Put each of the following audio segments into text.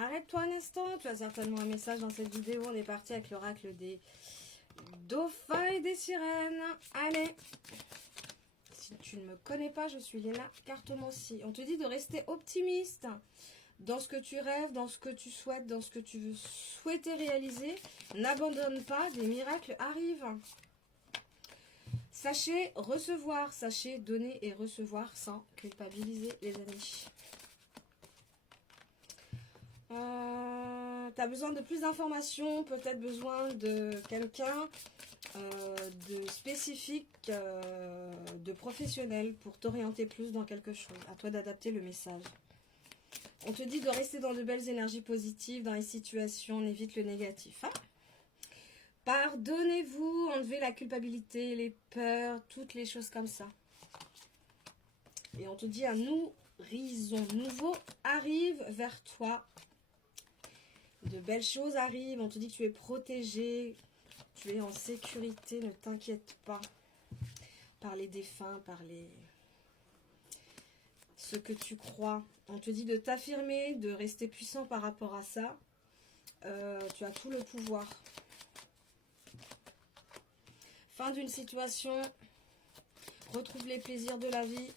Arrête-toi un instant, tu as certainement un message dans cette vidéo. On est parti avec l'oracle des dauphins et des sirènes. Allez, si tu ne me connais pas, je suis Léna Cartomancie. On te dit de rester optimiste dans ce que tu rêves, dans ce que tu souhaites, dans ce que tu veux souhaiter réaliser. N'abandonne pas, des miracles arrivent. Sachez recevoir, sachez donner et recevoir sans culpabiliser, les amis. Tu as besoin de plus d'informations, peut-être besoin de quelqu'un de spécifique, de professionnel pour t'orienter plus dans quelque chose. À toi d'adapter le message. On te dit de rester dans de belles énergies positives, dans les situations, on évite le négatif. Hein? Pardonnez-vous, enlevez la culpabilité, les peurs, toutes les choses comme ça. Et on te dit un horizon nouveau arrive vers toi. De belles choses arrivent, on te dit que tu es protégé, tu es en sécurité, ne t'inquiète pas. Par les défunts, par ce que tu crois. On te dit de t'affirmer, de rester puissant par rapport à ça. Tu as tout le pouvoir. Fin d'une situation, retrouve les plaisirs de la vie.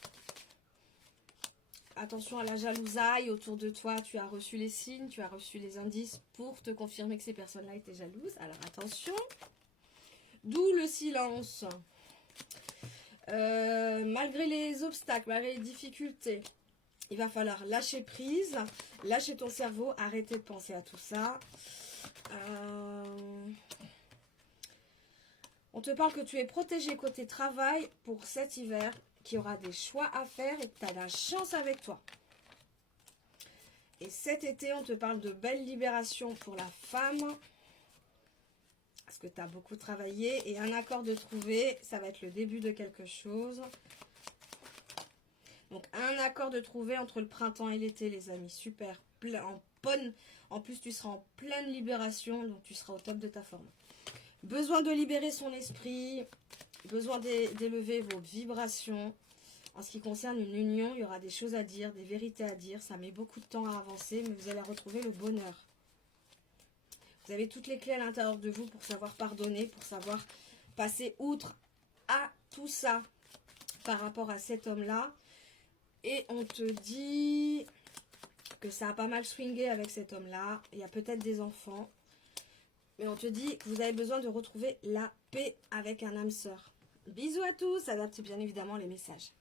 Attention à la jalousaille autour de toi, tu as reçu les signes, tu as reçu les indices pour te confirmer que ces personnes-là étaient jalouses. Alors attention, d'où le silence. Malgré les obstacles, malgré les difficultés, il va falloir lâcher prise, lâcher ton cerveau, arrêter de penser à tout ça. On te parle que tu es protégé côté travail pour cet hiver, qu'il y aura des choix à faire et que tu as la chance avec toi. Et cet été, on te parle de belle libération pour la femme. Parce que tu as beaucoup travaillé. Et un accord de trouver, ça va être le début de quelque chose. Donc, un accord de trouver entre le printemps et l'été, les amis. Super. En plus, tu seras en pleine libération. Donc, tu seras au top de ta forme. Besoin de libérer son esprit. Besoin d'élever vos vibrations. En ce qui concerne une union, il y aura des choses à dire, des vérités à dire. Ça met beaucoup de temps à avancer, mais vous allez retrouver le bonheur. Vous avez toutes les clés à l'intérieur de vous pour savoir pardonner, pour savoir passer outre à tout ça par rapport à cet homme-là. Et on te dit que ça a pas mal swingé avec cet homme-là. Il y a peut-être des enfants. Mais on te dit que vous avez besoin de retrouver la paix avec un âme sœur. Bisous à tous, adaptez bien évidemment les messages.